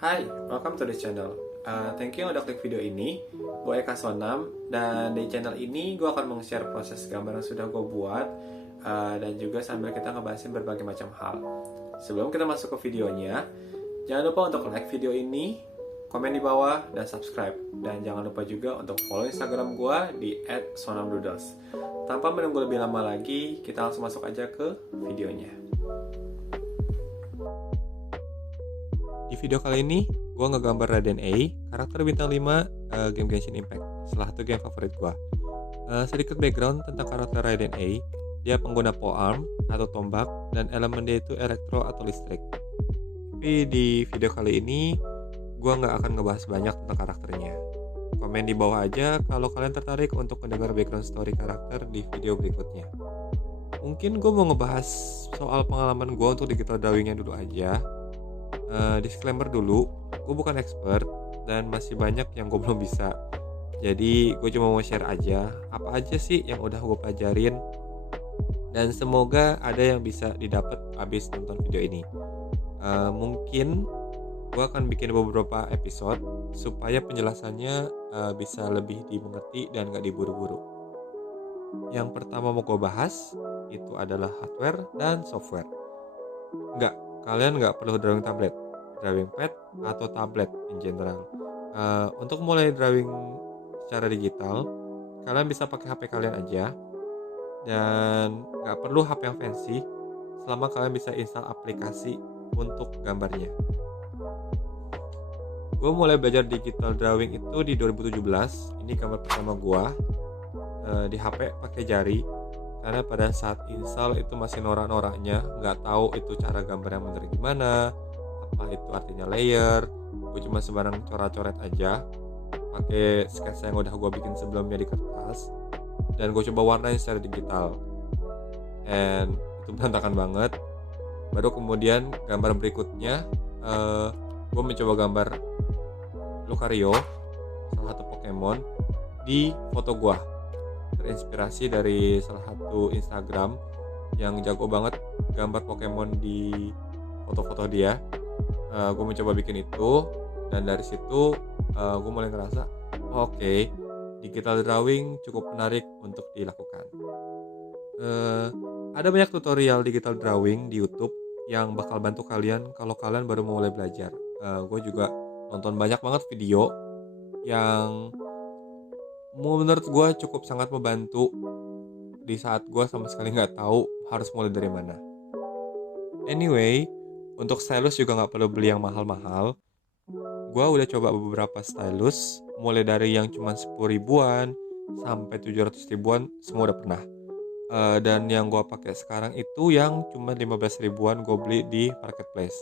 Hai, welcome to the channel. Thank you udah klik video ini. Gue Eka Sonam, dan di channel ini gue akan meng-share proses gambar yang sudah gue buat, dan juga sambil kita ngebahasin berbagai macam hal. Sebelum kita masuk ke videonya, jangan lupa untuk like video ini, komen di bawah, dan subscribe. Dan jangan lupa juga untuk follow Instagram gue di @sonamdoodles. Tanpa menunggu lebih lama lagi, kita langsung masuk aja ke videonya. Di video kali ini, gue ngegambar Raiden A, karakter bintang 5 game Genshin Impact. Salah satu game favorit gue. Sedikit background tentang karakter Raiden A. Dia pengguna polearm atau tombak, dan elemen dia itu elektro atau listrik. Tapi di video kali ini, gue nggak akan ngebahas banyak tentang karakternya. Komen di bawah aja kalau kalian tertarik untuk mendengar background story karakter di video berikutnya. Mungkin gue mau ngebahas soal pengalaman gue untuk digital drawingnya dulu aja. Disclaimer dulu, gue bukan expert dan masih banyak yang gue belum bisa. Jadi gue cuma mau share aja apa aja sih yang udah gue pelajarin, dan semoga ada yang bisa didapat abis nonton video ini. Mungkin gue akan bikin beberapa episode supaya penjelasannya bisa lebih dimengerti dan gak diburu-buru. Yang pertama mau gue bahas itu adalah hardware dan software. Kalian nggak perlu drawing tablet, drawing pad, atau tablet in general. Untuk mulai drawing secara digital, kalian bisa pakai HP kalian aja, dan nggak perlu HP yang fancy selama kalian bisa install aplikasi untuk gambarnya. Gue mulai belajar digital drawing itu di 2017. Ini gambar pertama gue di HP pakai jari. Karena pada saat install itu masih norak-noraknya, nggak tahu itu cara gambar yang bener gimana, apa itu artinya layer. Gue cuma sembarang coret-coret aja, pakai sketsa yang udah gue bikin sebelumnya di kertas, dan gue coba warnain secara digital. And itu berantakan banget. Baru kemudian gambar berikutnya, gue mencoba gambar Lucario, salah satu Pokemon, di foto gue. Terinspirasi dari salah satu Instagram yang jago banget gambar Pokemon di foto-foto dia. Gue mencoba bikin itu, dan dari situ gue mulai ngerasa oke, digital drawing cukup menarik untuk dilakukan. Ada banyak tutorial digital drawing di YouTube yang bakal bantu kalian kalau kalian baru mau mulai belajar. Gue juga nonton banyak banget video yang menurut gue cukup sangat membantu di saat gue sama sekali nggak tahu harus mulai dari mana. Anyway, untuk stylus juga nggak perlu beli yang mahal-mahal. Gue udah coba beberapa stylus, mulai dari yang cuma 10 ribuan sampai 700 ribuan, semua udah pernah. Dan yang gue pakai sekarang itu yang cuma 15 ribuan gue beli di marketplace.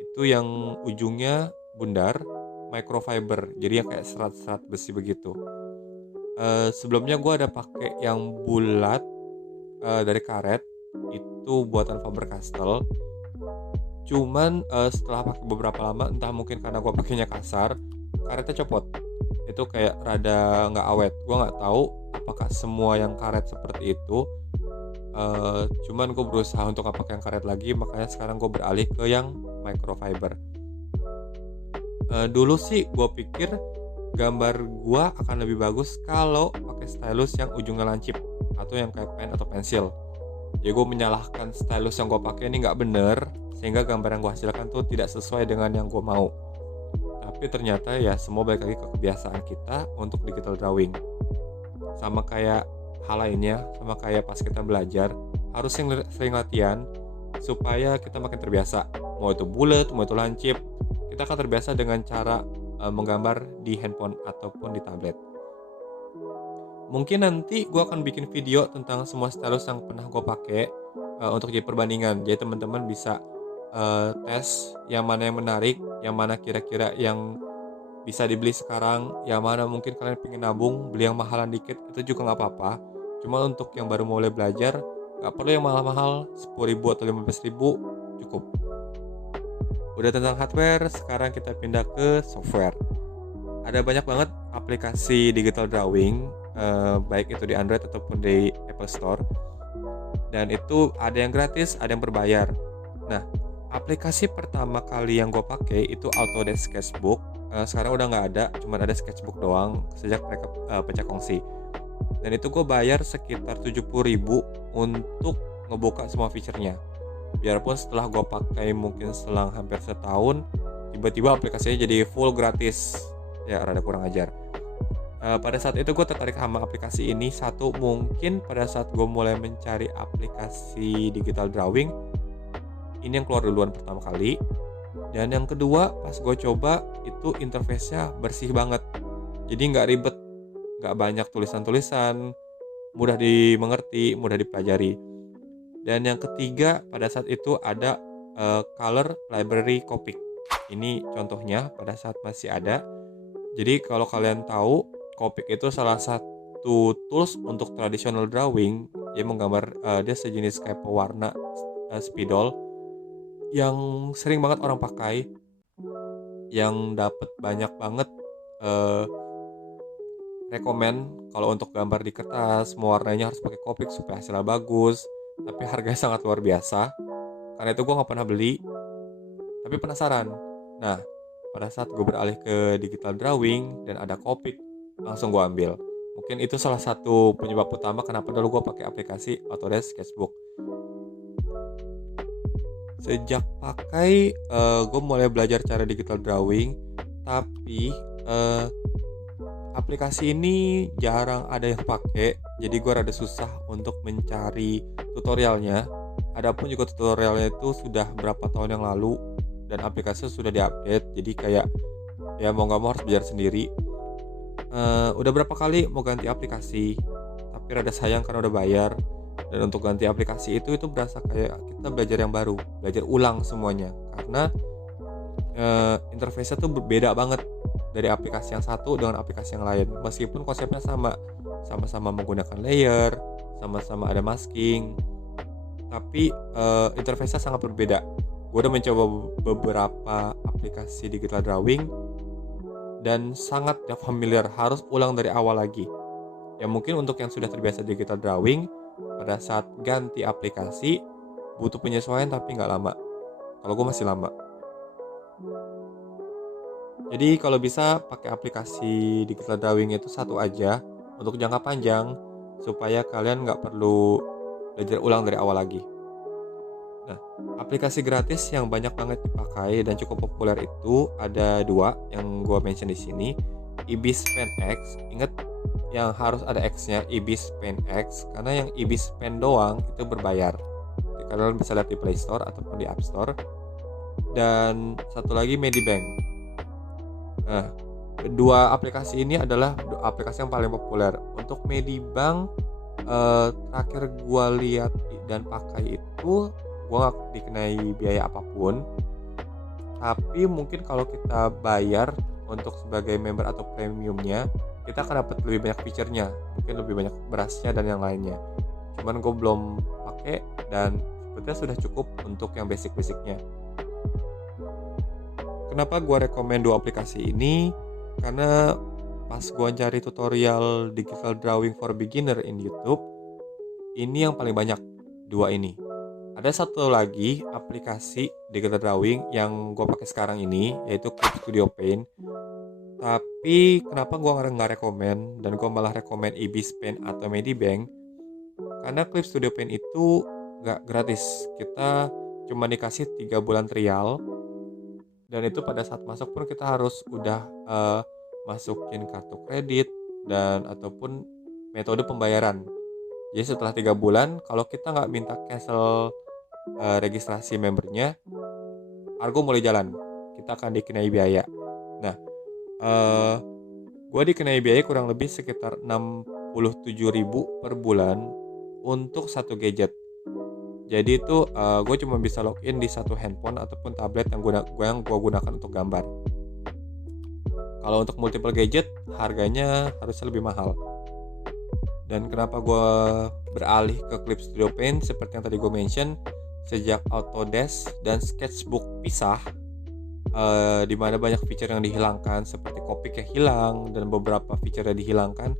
Itu yang ujungnya bundar, microfiber, jadi yang kayak serat-serat besi begitu. Sebelumnya gue ada pakai yang bulat dari karet, itu buatan Faber-Castell. Cuman setelah pakai beberapa lama, entah mungkin karena gue pakainya kasar, karetnya copot. Itu kayak rada nggak awet. Gue nggak tahu apakah semua yang karet seperti itu. Cuman gue berusaha untuk gak pakai yang karet lagi, makanya sekarang gue beralih ke yang microfiber. Dulu sih gue pikir gambar gue akan lebih bagus kalau pakai stylus yang ujungnya lancip atau yang kayak pen atau pensil. Jadi gue menyalahkan stylus yang gue pakai ini nggak bener, sehingga gambar yang gue hasilkan tuh tidak sesuai dengan yang gue mau. Tapi ternyata ya semua balik lagi ke kebiasaan kita untuk digital drawing. Sama kayak hal lainnya, sama kayak pas kita belajar, harus sering latihan supaya kita makin terbiasa. Mau itu bulat, mau itu lancip, kita akan terbiasa dengan cara menggambar di handphone ataupun di tablet. Mungkin nanti gue akan bikin video tentang semua stylus yang pernah gue pakai untuk jadi perbandingan. Jadi teman-teman bisa tes yang mana yang menarik, yang mana kira-kira yang bisa dibeli sekarang, yang mana mungkin kalian pengen nabung, beli yang mahalan dikit, itu juga gak apa-apa. Cuma untuk yang baru mulai belajar, gak perlu yang mahal-mahal, 10 ribu atau 15 ribu cukup. Udah tentang hardware, sekarang kita pindah ke software. Ada banyak banget aplikasi digital drawing, baik itu di Android ataupun di Apple Store. Dan itu ada yang gratis, ada yang berbayar. Nah, Aplikasi pertama kali yang gue pakai itu Autodesk Sketchbook. Sekarang udah nggak ada, cuma ada Sketchbook doang sejak mereka pecah kongsi. Dan itu gue bayar sekitar 70.000 untuk ngebuka semua fiturnya. Biarpun setelah gue pakai mungkin selang hampir setahun, tiba-tiba aplikasinya jadi full gratis. Ya rada kurang ajar. Pada saat itu gue tertarik sama aplikasi ini. Satu, mungkin pada saat gue mulai mencari aplikasi digital drawing, ini yang keluar duluan pertama kali. Dan yang kedua, pas gue coba itu interface-nya bersih banget. Jadi nggak ribet, nggak banyak tulisan-tulisan, mudah dimengerti, mudah dipelajari. Dan yang ketiga, pada saat itu ada Color Library Copic. Ini contohnya pada saat masih ada. Jadi kalau kalian tahu, Copic itu salah satu tools untuk traditional drawing. Dia menggambar, dia sejenis kayak pewarna spidol yang sering banget orang pakai, yang dapat banyak banget rekomen kalau untuk gambar di kertas, mewarnainya harus pakai Copic supaya hasilnya bagus. Tapi harganya sangat luar biasa. Karena itu gue nggak pernah beli, tapi penasaran. Nah, pada saat gue beralih ke digital drawing dan ada Copic, langsung gue ambil. Mungkin itu salah satu penyebab utama kenapa dulu gue pakai aplikasi Autodesk Sketchbook. Sejak pakai, gue mulai belajar cara digital drawing, tapi aplikasi ini jarang ada yang pakai, jadi gue rada susah untuk mencari tutorialnya. Adapun juga tutorialnya itu sudah berapa tahun yang lalu dan aplikasinya sudah diupdate, jadi kayak ya mau nggak mau harus belajar sendiri. Udah berapa kali mau ganti aplikasi, tapi rada sayang karena udah bayar. Dan untuk ganti aplikasi itu berasa kayak kita belajar yang baru, belajar ulang semuanya, karena interface-nya tuh berbeda banget dari aplikasi yang satu dengan aplikasi yang lain. Meskipun konsepnya sama-sama menggunakan layer, sama-sama ada masking, tapi interface-nya sangat berbeda. Gue udah mencoba beberapa aplikasi digital drawing dan sangat gak familiar, harus ulang dari awal lagi. Ya mungkin untuk yang sudah terbiasa digital drawing, pada saat ganti aplikasi butuh penyesuaian tapi gak lama. Kalau gue masih lama. Jadi kalau bisa pakai aplikasi digital drawing itu satu aja untuk jangka panjang, supaya kalian gak perlu belajar ulang dari awal lagi. Nah, aplikasi gratis yang banyak banget dipakai dan cukup populer itu ada dua yang gue mention di sini. Ibis Pen X, ingat yang harus ada X-nya, Ibis Pen X, karena yang Ibis Pen doang itu berbayar. Jadi, kalian bisa lihat di Play Store ataupun di App Store. Dan satu lagi Medibank. Nah, dua aplikasi ini adalah aplikasi yang paling populer. Untuk Medibank, terakhir gue lihat dan pakai itu gue gak dikenai biaya apapun, tapi mungkin kalau kita bayar untuk sebagai member atau premiumnya, kita akan dapat lebih banyak fiturnya, mungkin lebih banyak berasnya dan yang lainnya. Cuman gue belum pakai dan sebetulnya sudah cukup untuk yang basic-basicnya. Kenapa gue rekomen dua aplikasi ini? Karena pas gue cari tutorial digital drawing for beginner in YouTube, ini yang paling banyak, dua ini. Ada satu lagi aplikasi digital drawing yang gue pakai sekarang ini, yaitu Clip Studio Paint. Tapi kenapa gue nggak rekomen dan gue malah rekomen Ibis Pen atau Medibank? Karena Clip Studio Paint itu nggak gratis. Kita cuma dikasih 3 bulan trial, dan itu pada saat masuk pun kita harus udah masukin kartu kredit dan ataupun metode pembayaran. Jadi setelah 3 bulan, kalau kita nggak minta cancel registrasi membernya, Argo mulai jalan, kita akan dikenai biaya. Nah, gue dikenai biaya kurang lebih sekitar 67.000 per bulan untuk satu gadget. Jadi itu gue cuma bisa login di satu handphone ataupun tablet yang gue gunakan untuk gambar. Kalau untuk multiple gadget, harganya harusnya lebih mahal. Dan kenapa gue beralih ke Clip Studio Paint seperti yang tadi gue mention, sejak Autodesk dan Sketchbook pisah, di mana banyak fitur yang dihilangkan seperti Copic yang hilang dan beberapa fitur yang dihilangkan,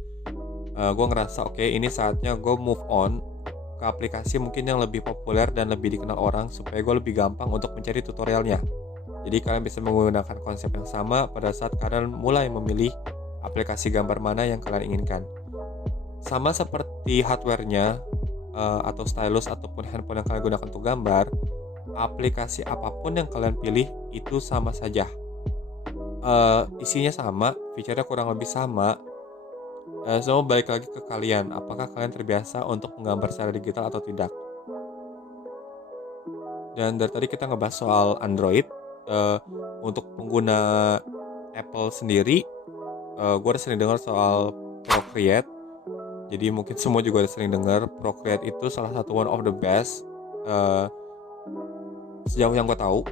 gue ngerasa oke, ini saatnya gue move on ke aplikasi mungkin yang lebih populer dan lebih dikenal orang supaya gue lebih gampang untuk mencari tutorialnya. Jadi kalian bisa menggunakan konsep yang sama pada saat kalian mulai memilih aplikasi gambar mana yang kalian inginkan. Sama seperti hardware-nya atau stylus ataupun handphone yang kalian gunakan untuk gambar, aplikasi apapun yang kalian pilih itu sama saja. Isinya sama, fiturnya kurang lebih sama. Semua balik lagi ke kalian, apakah kalian terbiasa untuk menggambar secara digital atau tidak. Dan dari tadi kita ngebahas soal Android. Untuk pengguna Apple sendiri, gue udah sering dengar soal Procreate. Jadi mungkin semua juga udah sering dengar Procreate itu salah satu one of the best sejauh yang gue tahu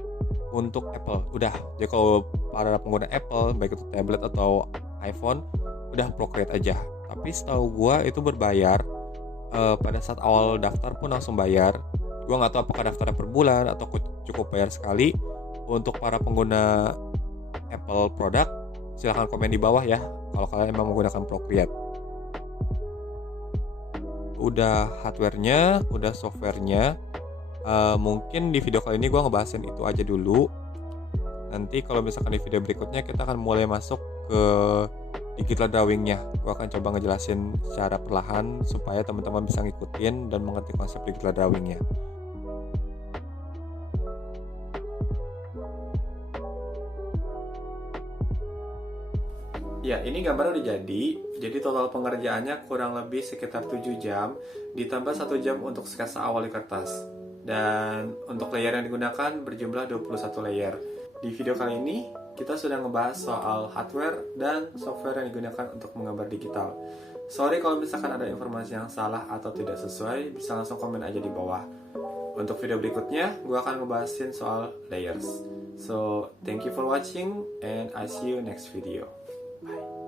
untuk Apple. Udah, jadi kalau para pengguna Apple baik itu tablet atau iPhone, udah Procreate aja. Tapi setahu gue itu berbayar. Pada saat awal daftar pun langsung bayar. Gue nggak tahu apakah daftarnya per bulan atau cukup bayar sekali. Untuk para pengguna Apple produk, silahkan komen di bawah ya kalau kalian emang menggunakan Procreate. Udah hardware-nya, udah software-nya. Mungkin di video kali ini gue ngebahasin itu aja dulu. Nanti kalau misalkan di video berikutnya kita akan mulai masuk ke digital drawing-nya. Gue akan coba ngejelasin secara perlahan supaya teman-teman bisa ngikutin dan mengerti konsep digital drawing-nya. Ya, ini gambar udah jadi total pengerjaannya kurang lebih sekitar 7 jam, ditambah 1 jam untuk sketsa awal di kertas. Dan untuk layer yang digunakan berjumlah 21 layer. Di video kali ini, kita sudah ngebahas soal hardware dan software yang digunakan untuk menggambar digital. Sorry kalau misalkan ada informasi yang salah atau tidak sesuai, bisa langsung komen aja di bawah. Untuk video berikutnya, gue akan ngebahasin soal layers. So, thank you for watching and I see you next video. Bye.